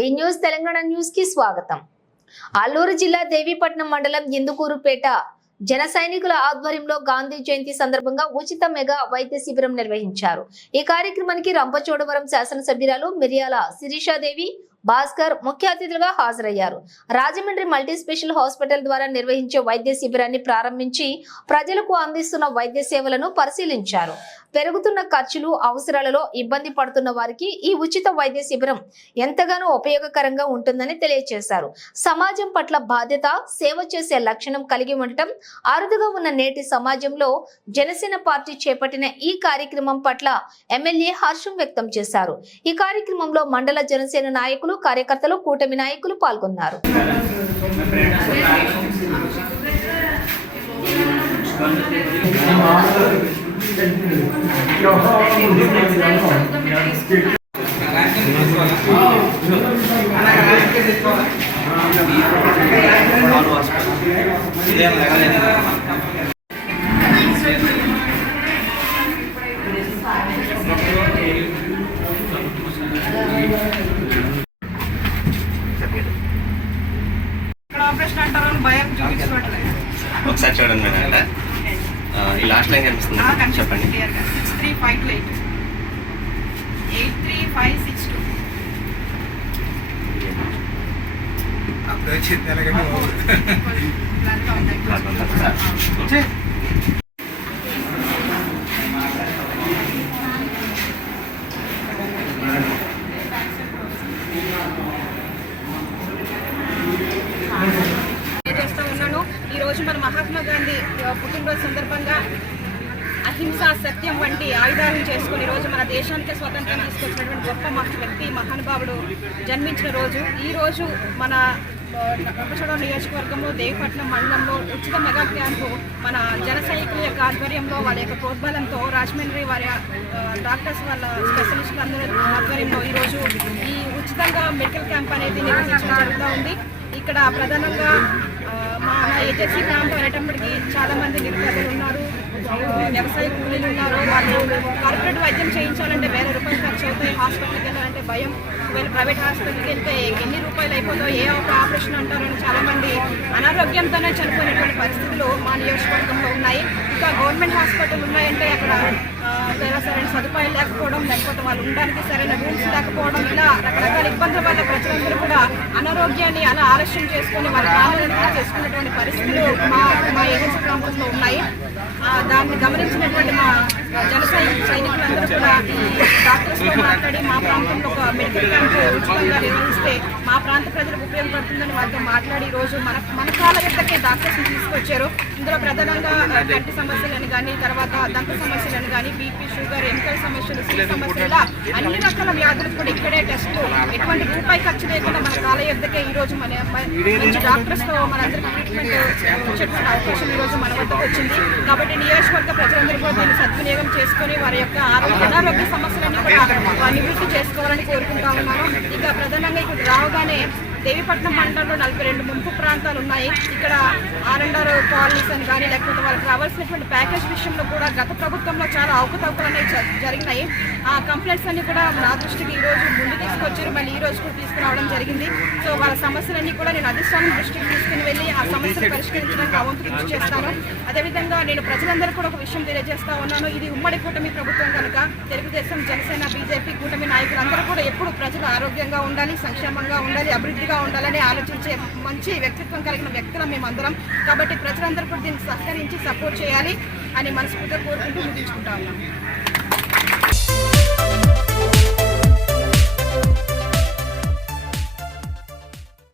వి news Telangana news కి స్వాగతం. అల్లూరు జిల్లా దేవీపట్నం మండలం ఇందుకూరుపేట జన సైనికుల ఆధ్వర్యంలో గాంధీ జయంతి సందర్భంగా ఉచిత మెగా వైద్య శిబిరం నిర్వహించారు. ఈ కార్యక్రమానికి రంపచోడవరం శాసనసభ్యురాలు మిర్యాల శిరీషాదేవి భాస్కర్ ముఖ్య అతిథులుగా హాజరయ్యారు. రాజమండ్రి మల్టీ స్పెషల్ హాస్పిటల్ ద్వారా నిర్వహించే వైద్య శిబిరాన్ని ప్రారంభించి ప్రజలకు అందిస్తున్న వైద్య సేవలను పరిశీలించారు. పెరుగుతున్న ఖర్చులు అవసరాలలో ఇబ్బంది పడుతున్న వారికి ఈ ఉచిత వైద్య శిబిరం ఎంతగానో ఉపయోగకరంగా ఉంటుందని తెలియజేశారు. సమాజం పట్ల బాధ్యత, సేవ చేసే లక్షణం కలిగి ఉండటం అరుదుగా ఉన్న నేటి సమాజంలో జనసేన పార్టీ చేపట్టిన ఈ కార్యక్రమం పట్ల ఎమ్మెల్యే హర్షం వ్యక్తం చేశారు. ఈ కార్యక్రమంలో మండల జనసేన నాయకులు, కార్యకర్తలు, కూటమి నాయకులు పాల్గొన్నారు. ఆపరేషన్ అంటారు భయం చూపించట్లేదు. ఒకసారి చూడండి మేడం. ఈ లాస్ట్ లైన్ కనిపిస్తుంది, చెప్పండి. 6358 83562. ఈ రోజు మన మహాత్మా గాంధీ పుట్టినరోజు సందర్భంగా అహింస, సత్యం వంటి ఆయుధాలను చేసుకుని ఈరోజు మన దేశానికి స్వతంత్రం తీసుకొచ్చినటువంటి గొప్ప వ్యక్తి, మహానుభావుడు జన్మించిన రోజు. ఈ రోజు మన రంపచోడవరం నియోజకవర్గంలో దేవీపట్నం మండలంలో ఉచిత మెగా క్యాంపు మన జన సైనికుల యొక్క ఆధ్వర్యంలో, వాళ్ళ యొక్క ప్రోద్బలంతో, రాజమండ్రి వారి డాక్టర్స్, వాళ్ళ స్పెషలిస్టులు అందరూ ఆధ్వర్యంలో ఈరోజు ఈ ఉచితంగా మెడికల్ క్యాంప్ అనేది నిర్వహించడం జరుగుతూ ఉంది. ఇక్కడ ప్రధానంగా మా ఏజెన్సీ ప్రాంతం అనేటప్పటికీ చాలామంది నిరుపేదలు ఉన్నారు, వ్యవసాయ కూలీలు ఉన్నారు. వాళ్ళు కార్పొరేట్ వైద్యం చేయించాలంటే వేల రూపాయలు ఖర్చు అవుతాయి. హాస్పిటల్కి వెళ్ళాలంటే భయం. ఒకవేళ ప్రైవేట్ హాస్పిటల్కి వెళ్తే ఎన్ని రూపాయలు అయిపోతుందో, ఏ ఒక ఆపరేషన్ అంటారని చాలామంది అనారోగ్యంతోనే చనిపోయినటువంటి పరిస్థితులు మా నియోజకవర్గంలో ఉన్నాయి. ఇంకా గవర్నమెంట్ హాస్పిటల్ ఉన్నాయంటే అక్కడ సరైన సదుపాయాలు లేకపోవడం, లేకపోతే వాళ్ళు ఉండడానికి సరైన రూమ్స్ లేకపోవడం, ఇలా రకరకాల ఇబ్బందుల వల్ల ప్రజలందరూ కూడా అనారోగ్యాన్ని అలా ఆలస్యం చేసుకుని వాళ్ళ ప్రాణాలను చేసుకున్నటువంటి పరిస్థితులు మా ఏజెన్సీ ప్రాంతంలో ఉన్నాయి. దాన్ని గమనించినటువంటి మా జన సైనికులందరూ కూడా డాక్టర్స్తో మాట్లాడి మా ప్రాంతంలో ఒక మెడికల్ క్యాంప్ ఉచితంగా నిర్వహిస్తే మా ప్రాంత ప్రజలకు ఉపయోగపడుతుందని వారితో మాట్లాడి ఈరోజు మన కాళ్ళ యొక్కకే డాక్టర్స్ని తీసుకొచ్చారు. ఇందులో ప్రధానంగా కంటి సమస్యలను కానీ, తర్వాత దంత సమస్యలను కానీ, బీపీ, షుగర్, ఎన్నికల సమస్యలు, స్త్రీ సమస్యలు, ఇలా అన్ని రకాల వ్యాధులకు కూడా ఇక్కడే టెస్టులు ఎటువంటి రూపాయి ఖర్చు లేకుండా మన కాళ్ళ యొక్కకే ఈరోజు మంచి డాక్టర్స్తో మనందరికీ ట్రీట్మెంట్ చెప్పిన అవకాశం ఈరోజు మన వద్దకు వచ్చింది. కాబట్టి నియోజకవర్గ ప్రజలందరూ కూడా దీన్ని సద్వినియోగం చేసుకుని వారి యొక్క అనారోగ్య సమస్యలన్నీ కూడా నివృత్తి చేసుకోవాలని కోరుకుంటా ఉన్నాను. ఇక ప్రధానంగా ఇక్కడ రావగానే దేవీపట్నం మండలంలో 42 ముంపు ప్రాంతాలు ఉన్నాయి. ఇక్కడ ఆర్ఎండ్ఆర్ కాలనీస్ అని కానీ, లేకపోతే వాళ్ళకి రావాల్సినటువంటి ప్యాకేజ్ విషయంలో కూడా గత ప్రభుత్వంలో చాలా అవకతవకలు అనేవి జరిగినాయి. ఆ కంప్లైంట్స్ అన్ని కూడా నా దృష్టికి ఈరోజు ముందు తీసుకొచ్చారు, మళ్ళీ ఈ రోజు కూడా తీసుకురావడం జరిగింది. సో వాళ్ళ సమస్యలన్నీ కూడా నేను అధిష్టానం దృష్టికి తీసుకుని వెళ్ళి ఆ సమస్యలు పరిష్కరించడానికి అవంతు కృషి చేస్తాను. అదేవిధంగా నేను ప్రజలందరూ కూడా ఒక విషయం తెలియజేస్తా ఉన్నాను. ఇది ఉమ్మడి కూటమి ప్రభుత్వం కనుక తెలుగుదేశం, జనసేన, బీజేపీ కూటమి నాయకులందరూ కూడా ఎప్పుడు ప్రజలు ఆరోగ్యంగా ఉండాలి, సంక్షేమంగా ఉండాలి, అభివృద్ధిగా ఉండాలని ఆలోచించే మంచి వ్యక్తిత్వం కలిగిన వ్యక్తులం మేమందరం. కాబట్టి ప్రజలందరూ కూడా దీన్ని సహకరించి సపోర్ట్ చేయాలి అని మనస్ఫూర్తిగా కోరుకుంటూ ముగించుకుంటా ఉన్నాం.